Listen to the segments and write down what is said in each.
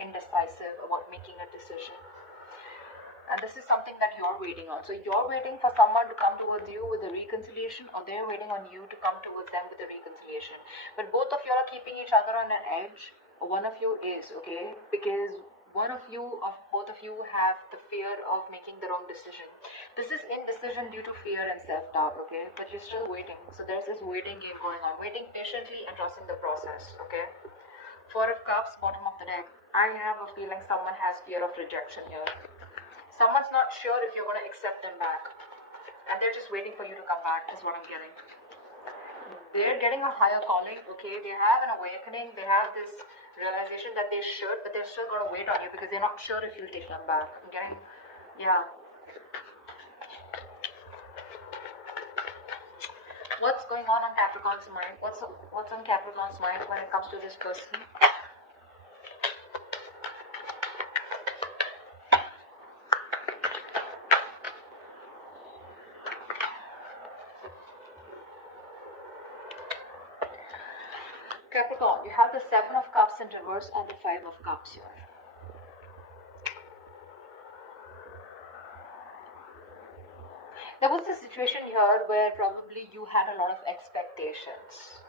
indecisive about making a decision. And this is something that you're waiting on. So you're waiting for someone to come towards you with a reconciliation, or they're waiting on you to come towards them with a reconciliation. But both of you are keeping each other on an edge. One of you is, okay? Because both of you have the fear of making the wrong decision. This is indecision due to fear and self-doubt, okay? But you're still waiting. So there's this waiting game going on. Waiting patiently and trusting the process, okay? Four of Cups, bottom of the deck. I have a feeling someone has fear of rejection here. Someone's not sure if you're going to accept them back, and they're just waiting for you to come back, is what I'm getting. They're getting a higher calling, okay? They have an awakening. They have this realization that they should, but they're still going to wait on you because they're not sure if you'll take them back. I'm getting, yeah. What's going on Capricorn's mind? What's on Capricorn's mind when it comes to this person? Capricorn, you have the Seven of Cups in reverse and the Five of Cups here. There was a situation here where probably you had a lot of expectations,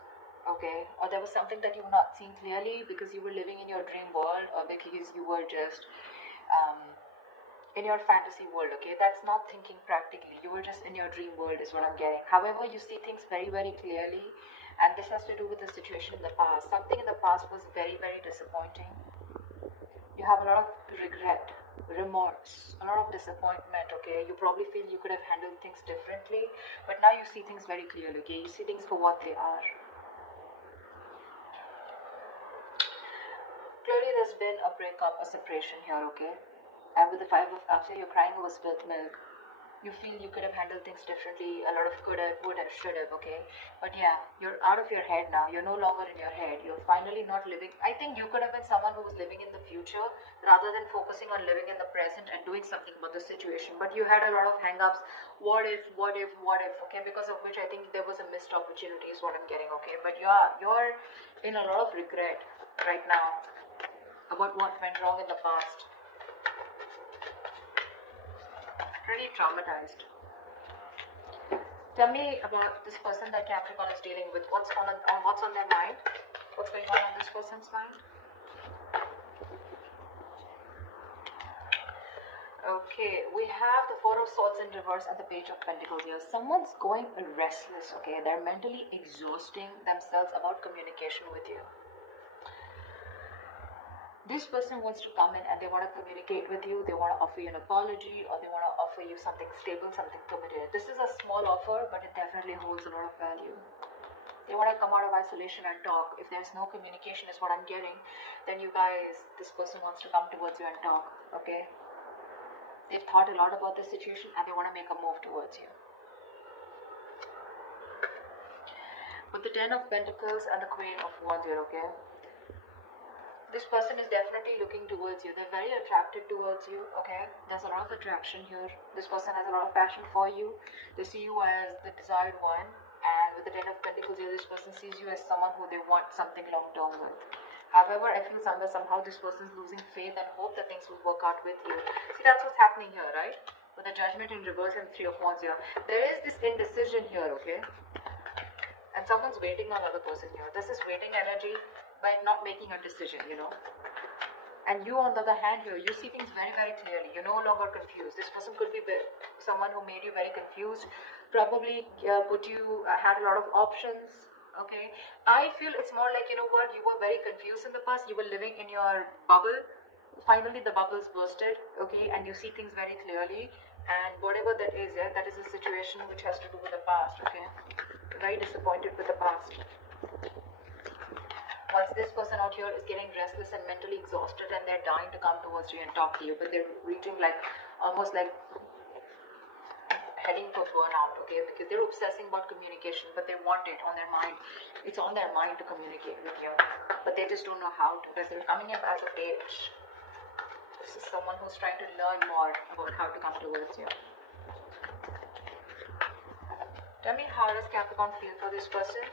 okay? Or there was something that you were not seeing clearly because you were living in your dream world, or because you were just in your fantasy world, okay? That's not thinking practically. You were just in your dream world is what I'm getting. However, you see things very, very clearly. And this has to do with the situation in the past. Something in the past was very, very disappointing. You have a lot of regret, remorse, a lot of disappointment, okay? You probably feel you could have handled things differently, but now you see things very clearly, okay? You see things for what they are. Clearly there's been a breakup, a separation here, okay? And with the Five of Cups here, you're crying over spilt milk. You feel you could have handled things differently, a lot of could have, would have, should have, okay? But yeah, you're out of your head now. You're no longer in your head. You're finally not living. I think you could have been someone who was living in the future rather than focusing on living in the present and doing something about the situation. But you had a lot of hang-ups. What if, okay? Because of which I think there was a missed opportunity is what I'm getting, okay? But yeah, you're in a lot of regret right now about what went wrong in the past. Pretty traumatized. Tell me about this person that Capricorn is dealing with. What's on their mind? What's going on this person's mind? Okay, we have the Four of Swords in reverse and the Page of Pentacles here. Someone's going restless, okay? They're mentally exhausting themselves about communication with you. This person wants to come in and they want to communicate with you. They want to offer you an apology, or they want to offer you something stable, something committed. This is a small offer, but it definitely holds a lot of value. They want to come out of isolation and talk. If there's no communication is what I'm getting, then you guys, this person wants to come towards you and talk, okay? They've thought a lot about the situation and they want to make a move towards you. With the Ten of Pentacles and the Queen of Wands here, okay? This person is definitely looking towards you. They're very attracted towards you, okay? There's a lot of attraction here. This person has a lot of passion for you. They see you as the desired one. And with the Ten of Pentacles here, this person sees you as someone who they want something long-term with. However, I feel somehow this person's losing faith and hope that things will work out with you. See, that's what's happening here, right? With the Judgment in reverse and Three of Wands here. There is this indecision here, okay? And someone's waiting on another person here. This is waiting energy by not making a decision, you know. And you, on the other hand here, you see things very, very clearly. You're no longer confused. This person could be someone who made you very confused. Probably had a lot of options, okay. I feel it's more like, you know what, you were very confused in the past. You were living in your bubble. Finally, the bubble's bursted, okay, and you see things very clearly. And whatever that is, yeah, that is a situation which has to do with the past, okay. Very disappointed with the past. Once this person out here is getting restless and mentally exhausted, and they're dying to come towards you and talk to you, but they're reaching like almost like heading for burnout, okay, because they're obsessing about communication, but they want it on their mind. It's on their mind to communicate with you, but they just don't know how to, because they're coming up as a page. This is someone who's trying to learn more about how to come towards you. Tell me, how does Capricorn feel for this person?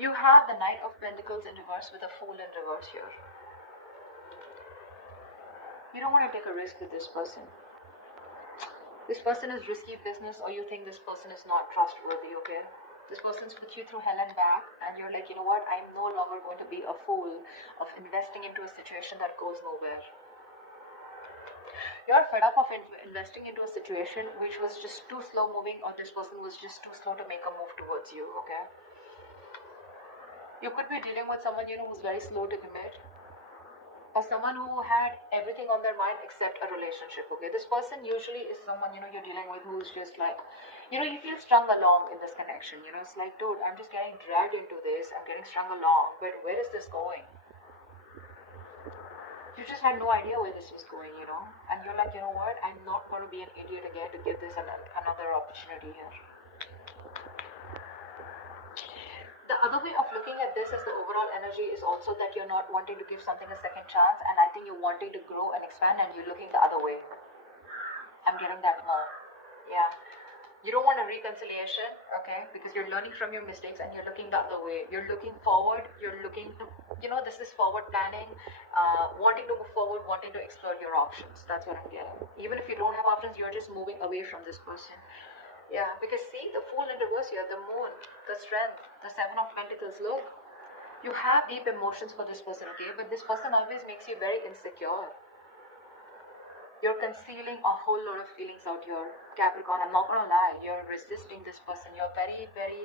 You have the Knight of Pentacles in reverse with a Fool in reverse here. You don't want to take a risk with this person. This person is risky business, or you think this person is not trustworthy, okay? This person's put you through hell and back, and you're like, you know what, I'm no longer going to be a fool of investing into a situation that goes nowhere. You're fed up of investing into a situation which was just too slow moving, or this person was just too slow to make a move towards you, okay? You could be dealing with someone, you know, who's very slow to commit, or someone who had everything on their mind except a relationship, okay? This person usually is someone, you know, you're dealing with who's just like, you know, you feel strung along in this connection, you know, it's like, dude, I'm just getting dragged into this, I'm getting strung along, but where is this going? You just had no idea where this was going, you know, and you're like, you know what, I'm not going to be an idiot again to give this another opportunity here. The other way of looking at this as the overall energy is also that you're not wanting to give something a second chance, and I think you're wanting to grow and expand, and you're looking the other way. I'm getting that more. Yeah. You don't want a reconciliation, okay, because you're learning from your mistakes and you're looking the other way. You're looking forward, you're looking to, you know, this is forward planning, wanting to move forward, wanting to explore your options. That's what I'm getting. Even if you don't have options, you're just moving away from this person. Yeah, because see, the Fool in reverse here, the Moon, the Strength, the Seven of Pentacles, look. You have deep emotions for this person, okay? But this person always makes you very insecure. You're concealing a whole lot of feelings out here, Capricorn. I'm not gonna lie, you're resisting this person. You're very, very,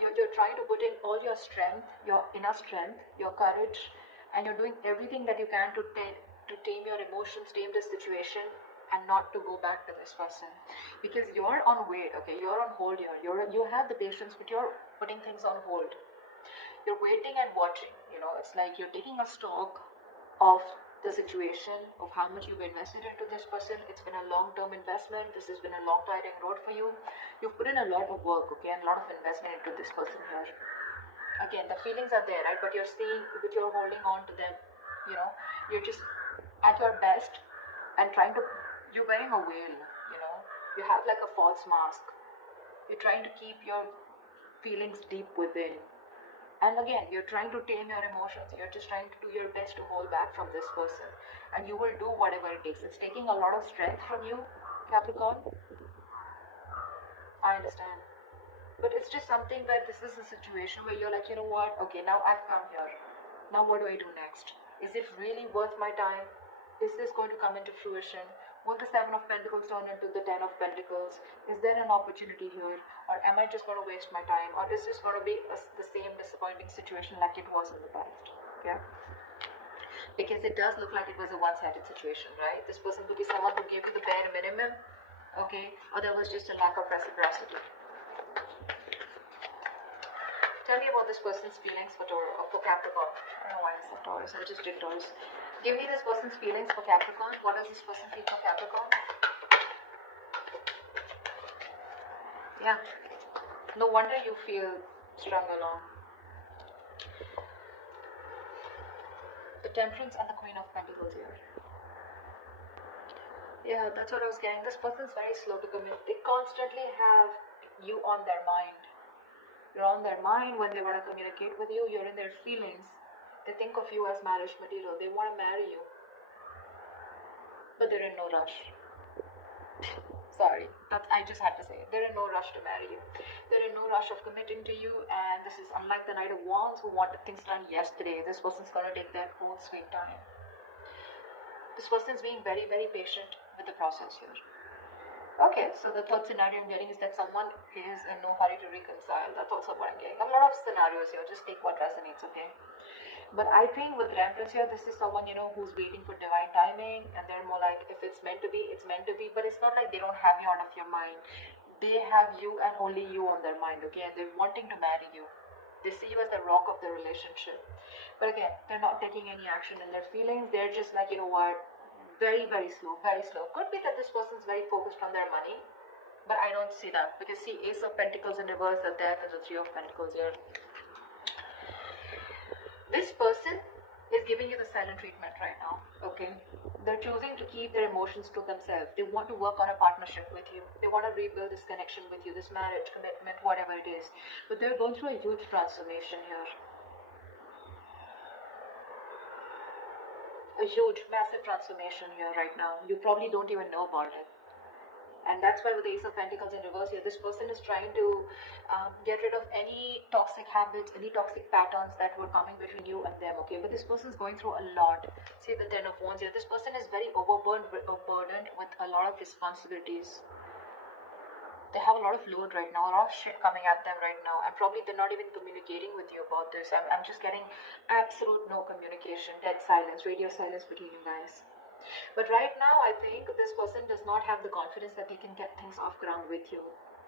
you're trying to put in all your strength, your inner strength, your courage, and you're doing everything that you can to tame your emotions, tame the situation, and not to go back to this person, because you're on wait, okay? You're on hold here. You have the patience, but you're putting things on hold. You're waiting and watching. You know, it's like you're taking a stock of the situation, of how much you've invested into this person. It's been a long-term investment. This has been a long, tiring road for you. You've put in a lot of work, okay, and a lot of investment into this person here. Again, the feelings are there, right? But you're seeing, but you're holding on to them. You know, you're just at your best and trying to. You're wearing a veil, you know. You have like a false mask. You're trying to keep your feelings deep within. And again, you're trying to tame your emotions. You're just trying to do your best to hold back from this person. And you will do whatever it takes. It's taking a lot of strength from you, Capricorn. I understand. But it's just something where this is a situation where you're like, you know what? Okay, now I've come here. Now what do I do next? Is it really worth my time? Is this going to come into fruition? Will the Seven of Pentacles turn into the Ten of Pentacles? Is there an opportunity here? Or am I just going to waste my time? Or is this going to be the same disappointing situation like it was in the past? Okay? Because it does look like it was a one-sided situation, right? This person could be someone who gave you the bare minimum, okay? Or there was just a lack of reciprocity. Tell me about this person's feelings for Capricorn. I don't know why I said Taurus. I just did Taurus. Give me this person's feelings for Capricorn. What does this person feel for Capricorn? Yeah. No wonder you feel strung along. The Temperance and the Queen of Pentacles here. Yeah, that's what I was getting. This person's very slow to commit. They constantly have you on their mind. You're on their mind when they want to communicate with you. You're in their feelings. They think of you as marriage material. They want to marry you. But they're in no rush. Sorry, I just had to say it. They're in no rush to marry you. They're in no rush of committing to you, and this is unlike the Knight of Wands who wanted things done yesterday. This person's gonna take their own sweet time. This person's being very, very patient with the process here. Okay, so the third scenario I'm getting is that someone is in no hurry to reconcile. That's also what I'm getting. A lot of scenarios here. Just take what resonates, okay? But I think with Temperance here, this is someone, you know, who's waiting for divine timing, and they're more like, if it's meant to be, it's meant to be. But it's not like they don't have you out of your mind. They have you and only you on their mind, okay? And they're wanting to marry you. They see you as the rock of the relationship. But again, they're not taking any action in their feelings. They're just like, you know what, very, very slow, very slow. Could be that this person's very focused on their money, but I don't see that. Because see, Ace of Pentacles in reverse, the Death, and the Three of Pentacles here. This person is giving you the silent treatment right now, okay? They're choosing to keep their emotions to themselves. They want to work on a partnership with you. They want to rebuild this connection with you, this marriage, commitment, whatever it is. But they're going through a huge transformation here. A huge, massive transformation here right now. You probably don't even know about it. And that's why with the Ace of Pentacles in reverse here, this person is trying to get rid of any toxic habits, any toxic patterns that were coming between you and them, okay? But this person is going through a lot. See the Ten of Wands here. This person is very overburdened with a lot of responsibilities. They have a lot of load right now, a lot of shit coming at them right now, and probably they're not even communicating with you about this. I'm just getting absolute no communication, dead silence, radio silence between you guys. But right now, I think this person does not have the confidence that they can get things off ground with you.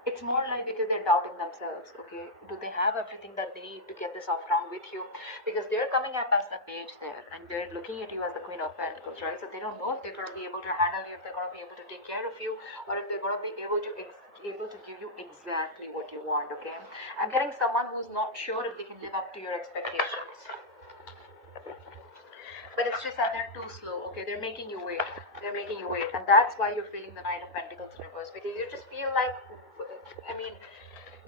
It's more like because they're doubting themselves, okay? Do they have everything that they need to get this off ground with you? Because they're coming up as the page there, and they're looking at you as the Queen of Pentacles, right? So they don't know if they're going to be able to handle you, if they're going to be able to take care of you, or if they're going to be able to give you exactly what you want, okay? I'm getting someone who's not sure if they can live up to your expectations. But it's just that they're too slow, okay? They're making you wait. They're making you wait. And that's why you're feeling the Knight of Pentacles in reverse. Because you just feel like, I mean,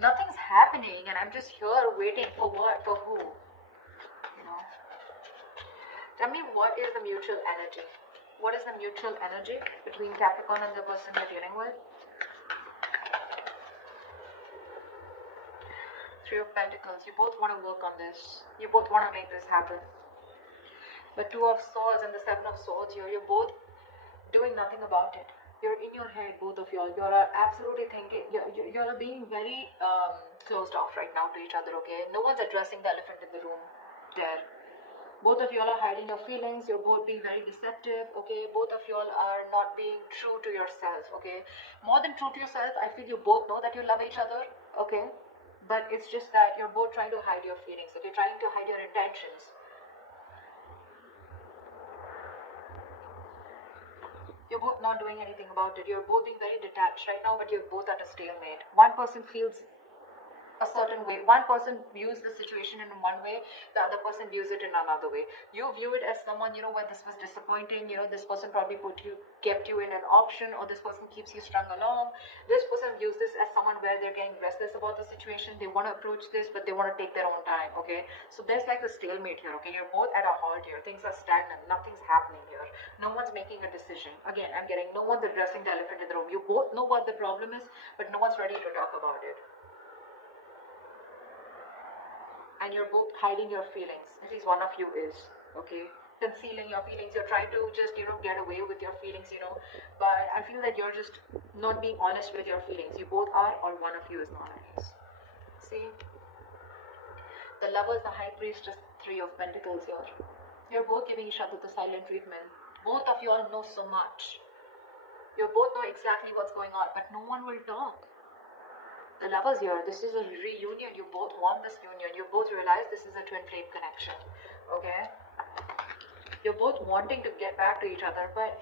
nothing's happening. And I'm just here waiting for what? For who? You know? Tell me, what is the mutual energy? What is the mutual energy between Capricorn and the person you're dealing with? Three of Pentacles. You both want to work on this. You both want to make this happen. The Two of Swords and the Seven of Swords here, you're both doing nothing about it. You're in your head, both of y'all. You're absolutely thinking, you're being very closed off right now to each other, okay? No one's addressing the elephant in the room there. Both of y'all are hiding your feelings. You're both being very deceptive, okay? Both of y'all are not being true to yourself, okay? More than true to yourself, I feel you both know that you love each other, okay? But it's just that you're both trying to hide your feelings, okay? Trying to hide your intentions. You're both not doing anything about it. You're both being very detached right now, but you're both at a stalemate. One person feels a certain way. One person views the situation in one way, the other person views it in another way. You view it as someone, when this was disappointing, this person probably kept you in an option, or this person keeps you strung along. This person views this as someone where they're getting restless about the situation. They want to approach this, but they want to take their own time, okay? So there's like a stalemate here, okay? You're both at a halt here. Things are stagnant. Nothing's happening here. No one's making a decision. Again, I'm getting no one's addressing the elephant in the room. You both know what the problem is, but no one's ready to talk about it. And you're both hiding your feelings. At least one of you is, okay? Concealing your feelings. You're trying to just, get away with your feelings, But I feel that you're just not being honest with your feelings. You both are, or one of you is not, I guess. See? The Lovers, the High Priestess, Three of Pentacles here. You're both giving each other the silent treatment. Both of you all know so much. You both know exactly what's going on, but no one will talk. The Lovers here, this is a reunion. You both want this union. You both realize this is a twin flame connection, okay? You're both wanting to get back to each other, but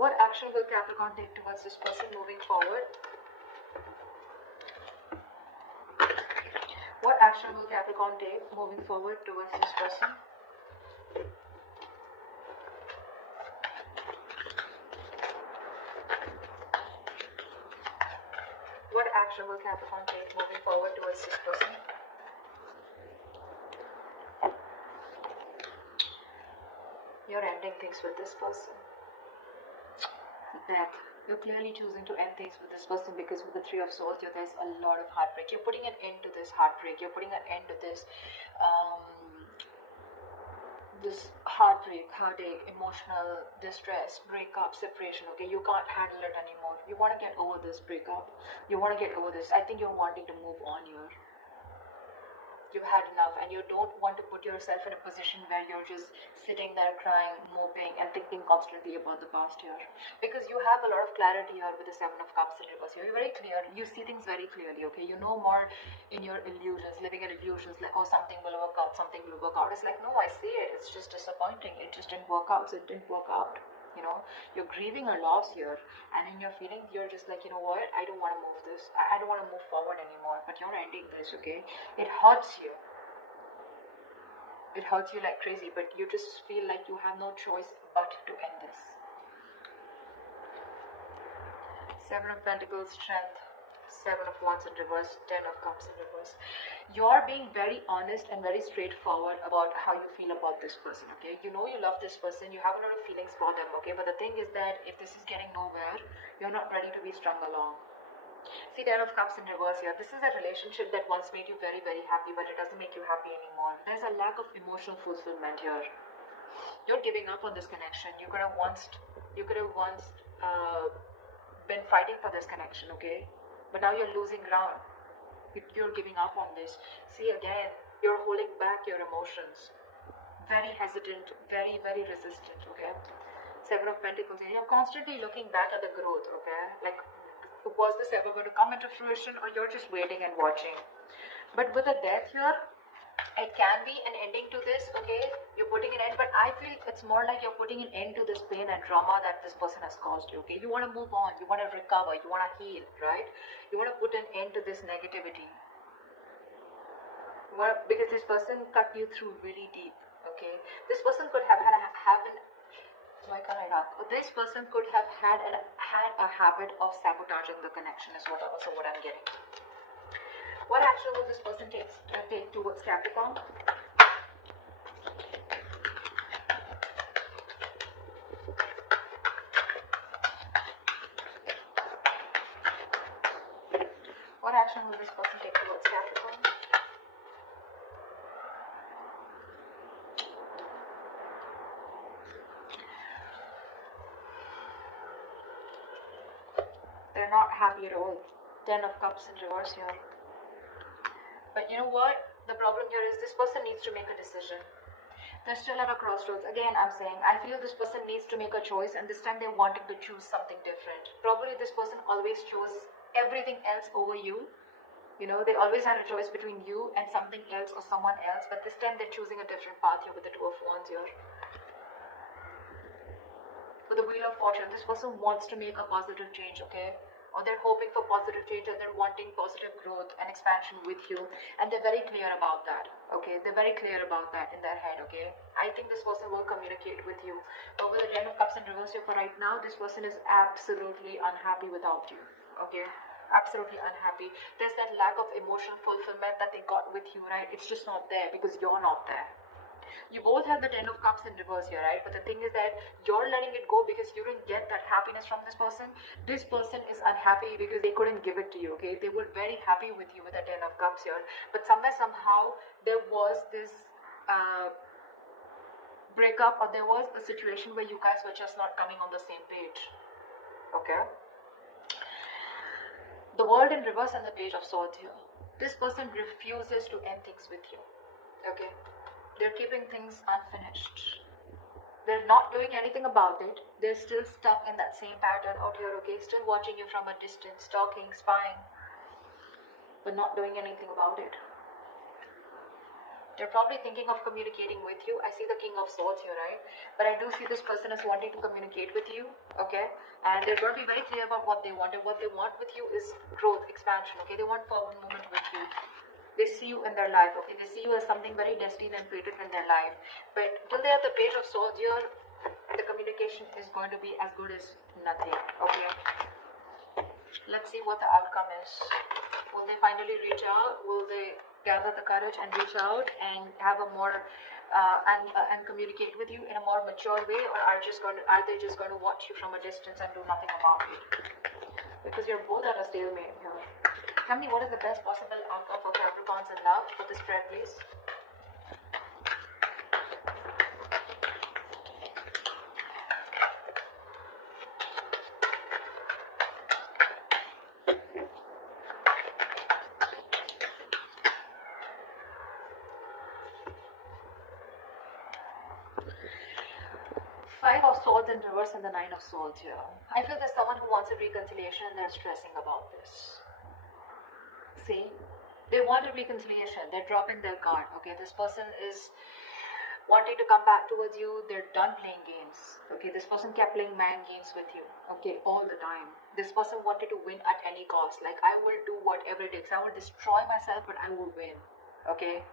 what action will Capricorn take towards this person moving forward? What action will Capricorn take moving forward towards this person? What action will Capricorn take moving forward towards this person? You're ending things with this person. Death. You're clearly choosing to end things with this person because with the Three of Swords, there's a lot of heartbreak. You're putting an end to this heartbreak. You're putting an end to this this heartbreak, heartache, emotional distress, breakup, separation, okay? You can't handle it anymore. You want to get over this breakup. You want to get over this. I think you're wanting to move on here. You've had enough, and you don't want to put yourself in a position where you're just sitting there crying, moping, and thinking constantly about the past here. Because you have a lot of clarity here with the Seven of Cups in reverse. You're very clear. You see things very clearly, okay? You know more in your illusions, living in illusions, like, oh, something will work out, something will work out. It's like, no, I see it. It's just disappointing. It just didn't work out. So it didn't work out. You know, you're grieving a loss here, and in your feelings, you're just like, you know what, I don't want to move this. I don't want to move forward anymore, but you're ending this, okay? It hurts you. It hurts you like crazy, but you just feel like you have no choice but to end this. Seven of Pentacles, Strength. Seven of Wands in reverse, 10 of Cups in reverse. You're being very honest and very straightforward about how you feel about this person, okay? You know you love this person, you have a lot of feelings for them, okay? But the thing is that if this is getting nowhere, you're not ready to be strung along. See, 10 of Cups in reverse here. This is a relationship that once made you very, very happy, but it doesn't make you happy anymore. There's a lack of emotional fulfillment here. You're giving up on this connection. You could have once been fighting for this connection, okay? But now you're losing ground. You're giving up on this. See, again, you're holding back your emotions. Very hesitant, very, very resistant, okay? Seven of Pentacles, and you're constantly looking back at the growth, okay? Like, was this ever going to come into fruition, or you're just waiting and watching? But with the Death here, it can be an ending to this, okay? You're putting an end, but I feel it's more like you're putting an end to this pain and trauma that this person has caused you, okay? You want to move on, you want to recover, you want to heal, right? You want to put an end to this negativity. Because this person cut you through really deep, okay? This person could have this person could have had a habit of sabotaging the connection, is what I'm getting. What action will this person take towards Capricorn? What action will this person take towards Capricorn? They're not happy at all. 10 of Cups in reverse here. But you know what? The problem here is this person needs to make a decision. They're still at a crossroads. Again, I'm saying, I feel this person needs to make a choice, and this time they're wanting to choose something different. Probably this person always chose everything else over you. You know, they always had a choice between you and something else or someone else, but this time they're choosing a different path here with the Two of Wands here. With the Wheel of Fortune, this person wants to make a positive change, okay? Or they're hoping for positive change, and they're wanting positive growth and expansion with you, and they're very clear about that, okay? They're very clear about that in their head, okay? I think this person will communicate with you. But with the 10 of Cups in reverse here for right now, this person is absolutely unhappy without you, okay? Absolutely unhappy. There's that lack of emotional fulfillment that they got with you, right? It's just not there because you're not there. You both have the 10 of Cups in reverse here, right? But the thing is that you're letting it go because you didn't get that happiness from this person. This person is unhappy because they couldn't give it to you, okay? They were very happy with you with the 10 of Cups here. But somehow, there was this breakup, or there was a situation where you guys were just not coming on the same page, okay? The World in reverse and the Page of Swords here. This person refuses to end things with you, okay? They're keeping things unfinished. They're not doing anything about it. They're still stuck in that same pattern out here, okay? Still watching you from a distance, stalking, spying, but not doing anything about it. They're probably thinking of communicating with you. I see the King of Swords here, right? But I do see this person is wanting to communicate with you, okay? And they're going to be very clear about what they want. And what they want with you is growth, expansion, okay? They want forward movement with you. They see you in their life, okay? They see you as something very destined and fated in their life. But till they have the Page of Swords here, the communication is going to be as good as nothing, okay? Let's see what the outcome is. Will they finally reach out? Will they gather the courage and reach out and have a more and communicate with you in a more mature way, or are they just going to watch you from a distance and do nothing about it? Because you're both at a stalemate here. Tell me, what is the best possible outcome for Capricorns in love for this spread, please? Five of Swords in reverse and the Nine of Swords here. I feel there's someone who wants a reconciliation and they're stressing about this. See? They want a reconciliation. They're dropping their guard. Okay, this person is wanting to come back towards you. They're done playing games. Okay, this person kept playing mind games with you. Okay, all the time. This person wanted to win at any cost. Like, I will do whatever it takes. I will destroy myself, but I will win. Okay,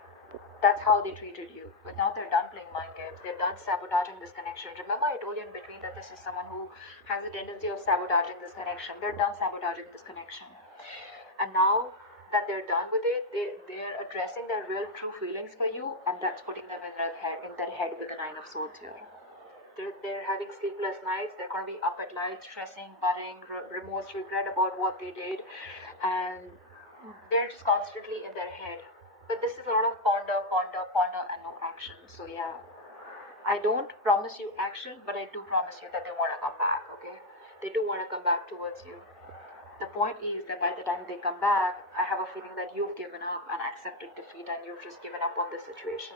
that's how they treated you. But now they're done playing mind games. They're done sabotaging this connection. Remember, I told you in between that this is someone who has a tendency of sabotaging this connection. They're done sabotaging this connection. And now that they're done with it, they're addressing their real true feelings for you, and that's putting them in their head with the Nine of Swords here. They're having sleepless nights. They're going to be up at night, stressing, worrying, remorse, regret about what they did, and they're just constantly in their head. But this is a lot of ponder, and no action. So yeah, I don't promise you action, but I do promise you that they want to come back. Okay, they do want to come back towards you. The point is that by the time they come back, I have a feeling that you've given up and accepted defeat, and you've just given up on this situation.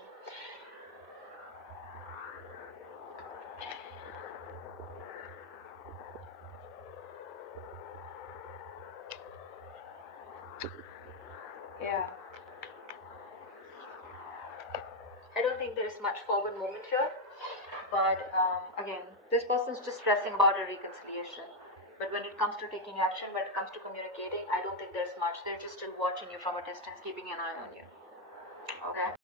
Yeah. I don't think there's much forward movement here, but again, this person's just stressing about a reconciliation. But when it comes to taking action, when it comes to communicating, I don't think there's much. They're just still watching you from a distance, keeping an eye on you. Okay?